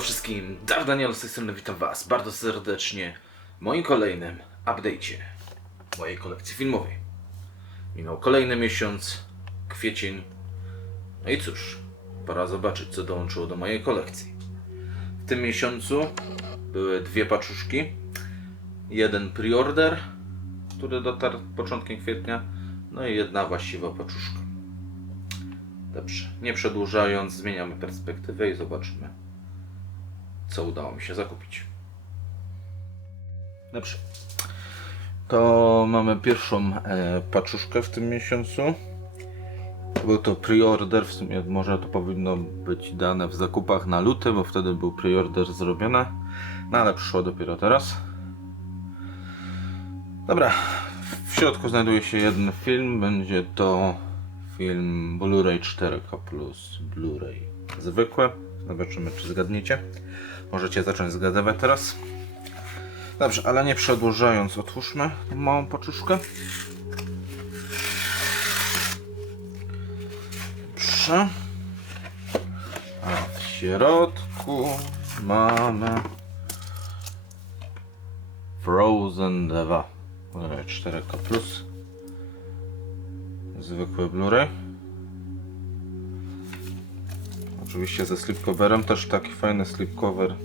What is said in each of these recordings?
Wszystkim, Dar Daniel z tej strony witam was bardzo serdecznie w moim kolejnym update'cie mojej kolekcji filmowej. Minął kolejny miesiąc, kwiecień. No i cóż, pora zobaczyć co dołączyło do mojej kolekcji. W tym miesiącu były dwie paczuszki, jeden preorder, który dotarł początkiem kwietnia, no i jedna właściwa paczuszka. Dobrze, nie przedłużając, zmieniamy perspektywę i zobaczymy, co udało mi się zakupić. Dobrze. To mamy pierwszą e, paczuszkę w tym miesiącu. Był to preorder, w sumie może to powinno być dane w zakupach na luty, bo wtedy był preorder zrobiony. No ale przyszło dopiero teraz. Dobra, w środku znajduje się jeden film, będzie to film Blu-ray 4K plus Blu-ray zwykłe. Zobaczymy czy zgadniecie. Możecie zacząć zgadywać teraz. Dobrze, ale nie przedłużając, otwórzmy małą paczuszkę. Dobrze. A w środku mamy Frozen 2 Blu-ray 4K plus zwykły Blu-ray. Oczywiście ze slipcoverem, też taki fajny slipcover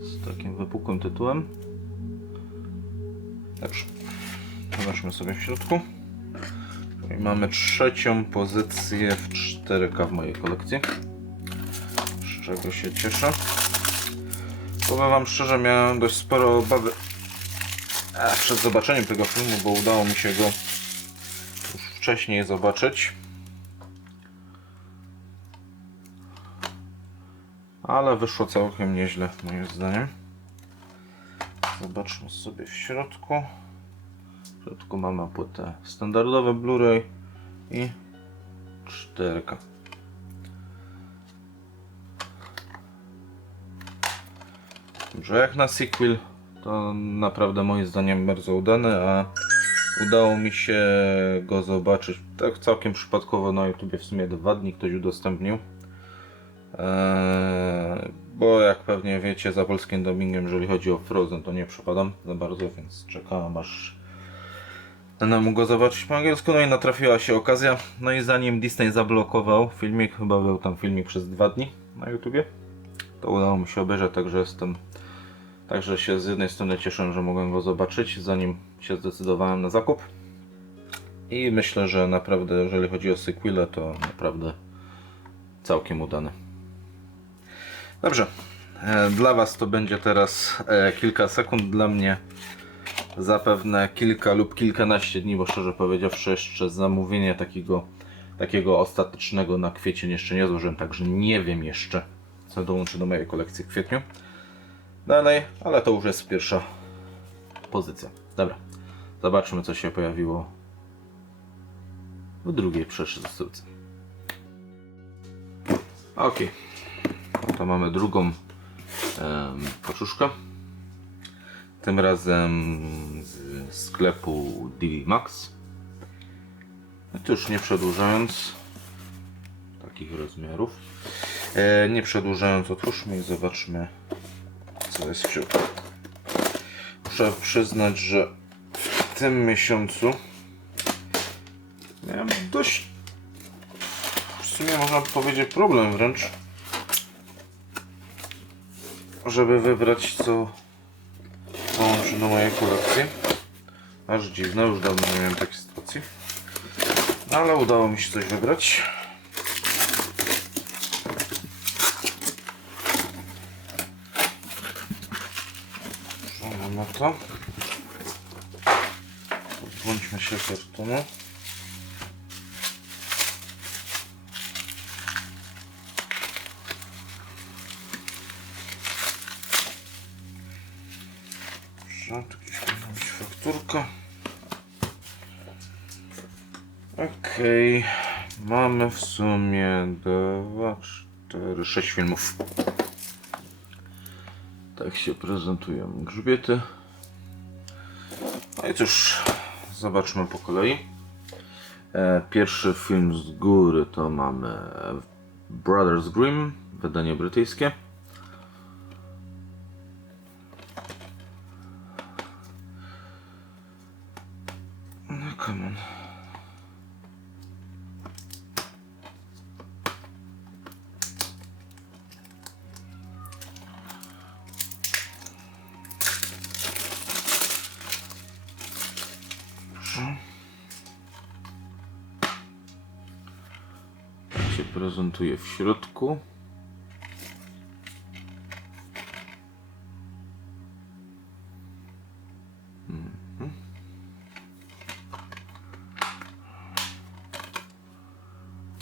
z takim wypukłym tytułem. Dobrze, zobaczmy sobie w środku. I mamy trzecią pozycję w 4K w mojej kolekcji. Z czego się cieszę. Powiem Wam szczerze, miałem dość sporo obawy przed zobaczeniem tego filmu, bo udało mi się go już wcześniej zobaczyć. Ale wyszło całkiem nieźle moim zdaniem. Zobaczmy sobie w środku. W środku mamy płytę standardowe Blu-ray i 4K. Dobrze, jak na sequel to naprawdę moim zdaniem bardzo udany, a udało mi się go zobaczyć tak całkiem przypadkowo na YouTubie w sumie dwa dni ktoś udostępnił. Eee, bo jak pewnie wiecie, za polskim dubbingiem, jeżeli chodzi o Frozen, to nie przepadam za bardzo, więc czekałem aż będę mógł go zobaczyć po angielsku. No i natrafiła się okazja. No i zanim Disney zablokował filmik, chyba był tam filmik przez dwa dni na YouTubie, to udało mi się obejrzeć, także jestem. Także się z jednej strony cieszę, że mogłem go zobaczyć, zanim się zdecydowałem na zakup. I myślę, że naprawdę, jeżeli chodzi o sequel, to naprawdę całkiem udany. Dobrze. E, Dla Was to będzie teraz e, kilka sekund, dla mnie zapewne kilka lub kilkanaście dni, bo szczerze powiedziawszy jeszcze zamówienia takiego, takiego ostatecznego na kwiecień jeszcze nie złożyłem, także nie wiem jeszcze co dołączy do mojej kolekcji w kwietniu. Dalej, ale to już jest pierwsza pozycja. Dobra, zobaczmy co się pojawiło w drugiej przesyłce. Ok, to mamy drugą paczuszkę. Tym razem z sklepu DV Max. No to już nie przedłużając takich rozmiarów. E, nie przedłużając, otwórzmy i zobaczmy co jest w środku. Muszę przyznać, że w tym miesiącu miałem dość w sumie można powiedzieć problem wręcz żeby wybrać co dołączy do mojej kolekcji aż dziwne, już dawno nie miałem takiej sytuacji. No, ale udało mi się coś wybrać. Mamy to. Pozbądźmy się kartonu Dobrze, tu fakturka. Okej, mamy w sumie 2, 4, 6 filmów. Tak się prezentują grzbiety. No i cóż, zobaczmy po kolei. E, Pierwszy film z góry to mamy Brothers Grimm, wydanie brytyjskie. Prezentuje w środku.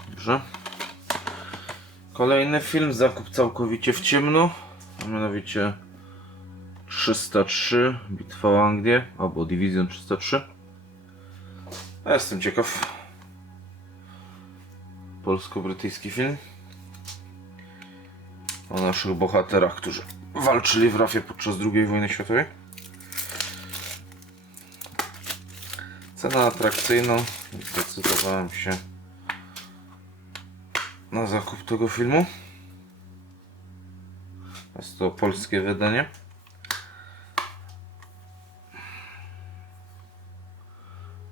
Dobrze. Kolejny film, zakup całkowicie w ciemno, a mianowicie 303, Bitwa o Anglię, albo Division 303. Ja jestem ciekaw. Polsko-brytyjski film. O naszych bohaterach, którzy walczyli w rafie podczas II wojny światowej. Cena atrakcyjna. Zdecydowałem się na zakup tego filmu. Jest to polskie wydanie.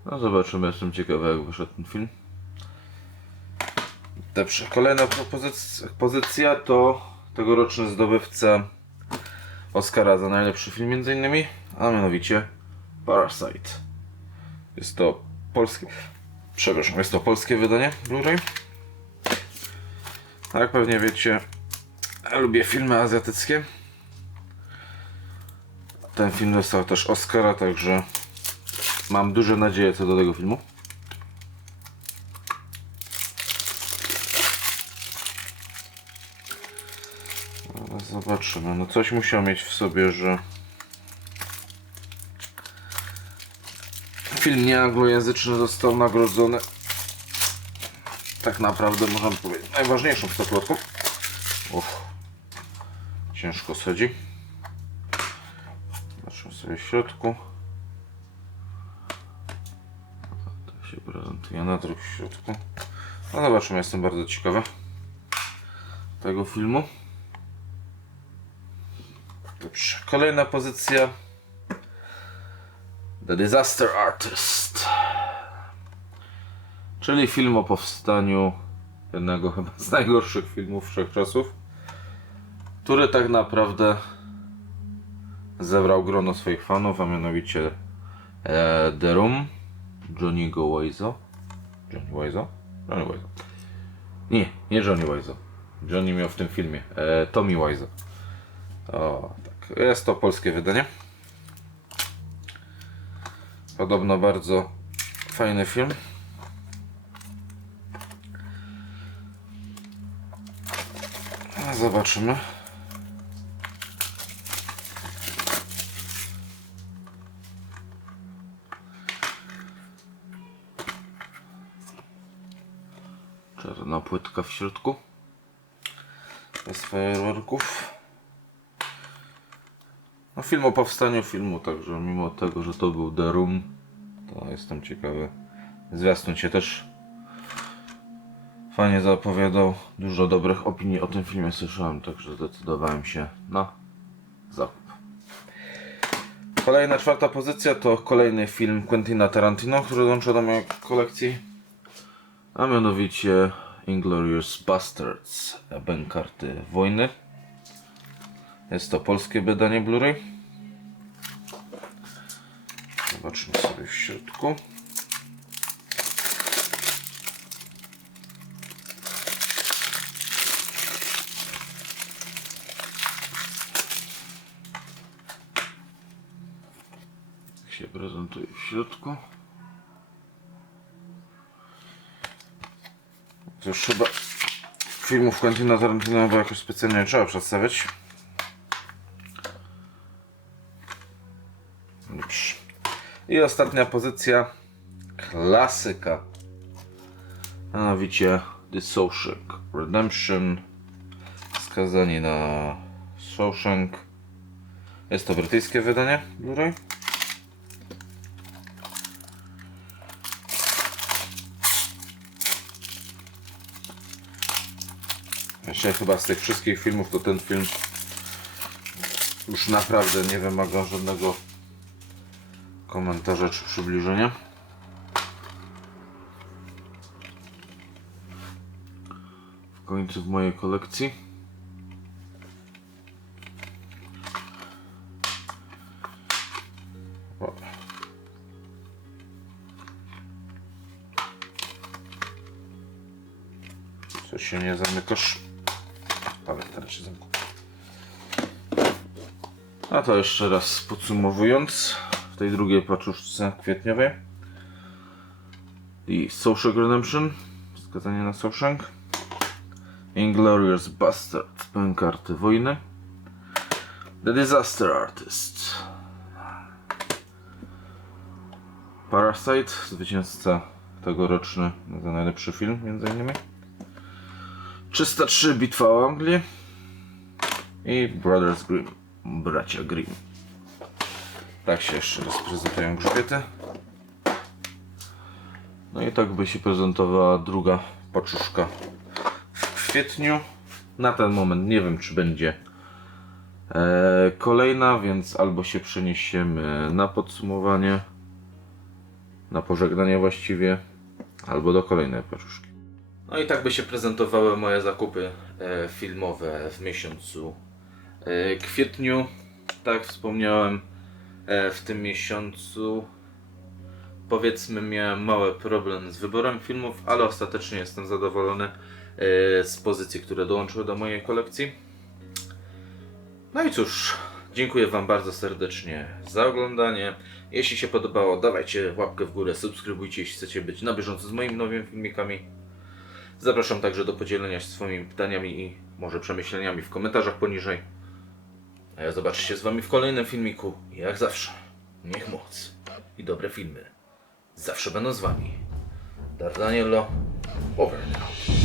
No zobaczymy, jestem ciekawy jak wyszedł ten film. Dobrze, kolejna pozycja to tegoroczny zdobywca Oscara za najlepszy film między innymi, a mianowicie Parasite. Jest to polskie, przepraszam, jest to polskie wydanie Blu-ray. A Jak pewnie wiecie, ja lubię filmy azjatyckie. Ten film dostał też Oscara, także mam duże nadzieje co do tego filmu. Zobaczymy. No coś musiał mieć w sobie, że film nieanglojęzyczny został nagrodzony tak naprawdę możemy powiedzieć najważniejszą statuetką. Uff, ciężko schodzi. Zobaczmy sobie w środku. Tak się prezentuje na druk w środku. No zobaczymy, jestem bardzo ciekawy tego filmu. Dobrze, kolejna pozycja. The Disaster Artist. Czyli film o powstaniu jednego chyba z najgorszych filmów wszechczasów, który tak naprawdę zebrał grono swoich fanów, a mianowicie e, The Room, Johnny'ego Wiseau. Johnny Wiseau? Johnny Wiseau. Nie, nie Johnny Wiseau. Johnny miał w tym filmie. E, Tommy Wiseau. O, tak. Jest to polskie wydanie. Podobno bardzo fajny film. Zobaczymy. Czarna płytka w środku. Bez fajerwerków. No film o powstaniu filmu, także mimo tego, że to był The Room, to jestem ciekawy. Zwiastun się też fajnie zapowiadał. Dużo dobrych opinii o tym filmie słyszałem, także zdecydowałem się na zakup. Kolejna czwarta pozycja to kolejny film Quentina Tarantino, który dołącza do mojej kolekcji. A mianowicie Inglorious Bastards, Bękarty Wojny. Jest to polskie wydanie Blu-ray. Zobaczmy sobie w środku. Jak się prezentuje w środku. Już chyba filmów Quentina Tarantino jakoś specjalnie nie trzeba przedstawiać. I ostatnia pozycja klasyka. Mianowicie The Shawshank Redemption. Skazani na Shawshank. Jest to brytyjskie wydanie Blu-ray. Jeszcze chyba z tych wszystkich filmów to ten film już naprawdę nie wymaga żadnego komentarze czy przybliżenie. W końcu w mojej kolekcji. Co się nie zamykasz? Ale teraz się. A to jeszcze raz podsumowując, w tej drugiej paczuszce kwietniowej. The Social Redemption, wskazanie na Shawshank Inglorious Bastard, pękarty wojny. The Disaster Artist. Parasite, zwycięzca tegoroczny. Za najlepszy film, między innymi. 303 Bitwa o Anglię i Brothers Grimm, bracia Grimm. Tak się jeszcze raz prezentują grzbiety. No i tak by się prezentowała druga paczuszka w kwietniu. Na ten moment nie wiem, czy będzie e, kolejna, więc albo się przeniesiemy na podsumowanie, na pożegnanie właściwie, albo do kolejnej paczuszki. No i tak by się prezentowały moje zakupy e, filmowe w miesiącu e, kwietniu. Tak wspomniałem, w tym miesiącu powiedzmy miałem mały problem z wyborem filmów, ale ostatecznie jestem zadowolony e, z pozycji, które dołączyły do mojej kolekcji. No i cóż, dziękuję Wam bardzo serdecznie za oglądanie. Jeśli się podobało, dawajcie łapkę w górę, subskrybujcie, jeśli chcecie być na bieżąco z moimi nowymi filmikami. Zapraszam także do podzielenia się swoimi pytaniami i może przemyśleniami w komentarzach poniżej. A ja zobaczę się z Wami w kolejnym filmiku. Jak zawsze, niech moc i dobre filmy zawsze będą z Wami. Dardaniello, over out.